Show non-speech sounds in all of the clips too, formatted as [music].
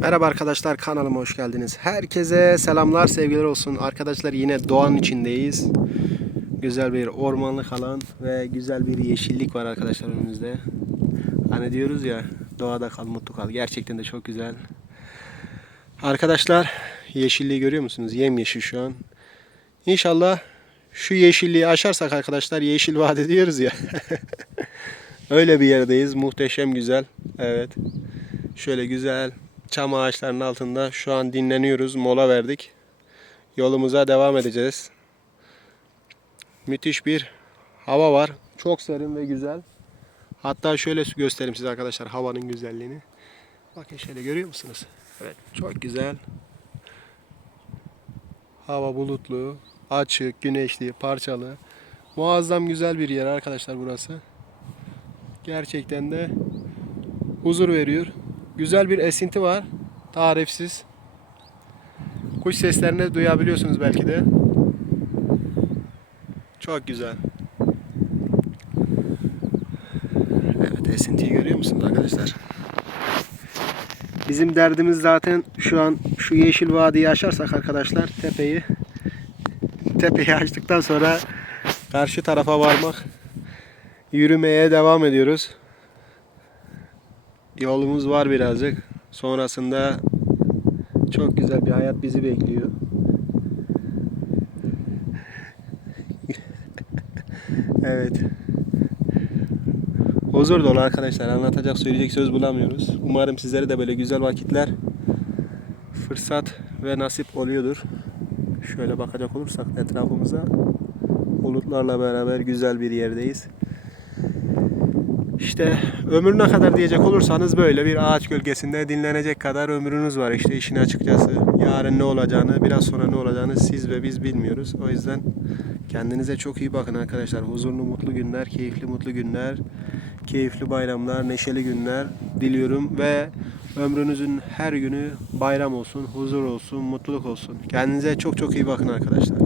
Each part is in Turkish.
Merhaba arkadaşlar kanalıma hoş geldiniz. Herkese selamlar sevgiler olsun. Arkadaşlar yine doğanın içindeyiz. Güzel bir ormanlık alan ve güzel bir yeşillik var arkadaşlar önümüzde. Hani diyoruz ya doğada kal mutlu kal. Gerçekten de çok güzel. Arkadaşlar yeşilliği görüyor musunuz? Yemyeşil şu an. İnşallah şu yeşilliği aşarsak arkadaşlar yeşil vade diyoruz ya. [laughs] Öyle bir yerdeyiz. Muhteşem güzel. Evet. Şöyle güzel çam ağaçlarının altında şu an dinleniyoruz. Mola verdik. Yolumuza devam edeceğiz. Müthiş bir hava var. Çok serin ve güzel. Hatta şöyle göstereyim size arkadaşlar havanın güzelliğini. Bakın şöyle görüyor musunuz? Evet çok güzel. Hava bulutlu, açık, güneşli, parçalı. Muazzam güzel bir yer arkadaşlar burası. Gerçekten de huzur veriyor. Güzel bir esinti var. Tarifsiz. Kuş seslerini duyabiliyorsunuz belki de. Çok güzel. Evet esintiyi görüyor musunuz arkadaşlar? Bizim derdimiz zaten şu an şu yeşil vadiyi aşarsak arkadaşlar tepeyi tepeyi açtıktan sonra karşı tarafa varmak yürümeye devam ediyoruz. Yolumuz var birazcık. Sonrasında çok güzel bir hayat bizi bekliyor. [laughs] evet. Huzur dolu arkadaşlar. Anlatacak söyleyecek söz bulamıyoruz. Umarım sizlere de böyle güzel vakitler fırsat ve nasip oluyordur. Şöyle bakacak olursak etrafımıza bulutlarla beraber güzel bir yerdeyiz. İşte ömür ne kadar diyecek olursanız böyle bir ağaç gölgesinde dinlenecek kadar ömrünüz var işte işin açıkçası. Yarın ne olacağını, biraz sonra ne olacağını siz ve biz bilmiyoruz. O yüzden kendinize çok iyi bakın arkadaşlar. Huzurlu, mutlu günler, keyifli, mutlu günler, keyifli bayramlar, neşeli günler diliyorum ve ömrünüzün her günü bayram olsun, huzur olsun, mutluluk olsun. Kendinize çok çok iyi bakın arkadaşlar.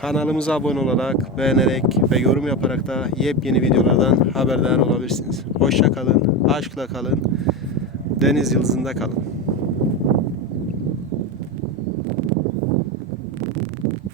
Kanalımıza abone olarak, beğenerek ve yorum yaparak da yepyeni videolardan haberdar olabilirsiniz. Hoşça kalın, aşkla kalın, deniz yıldızında kalın.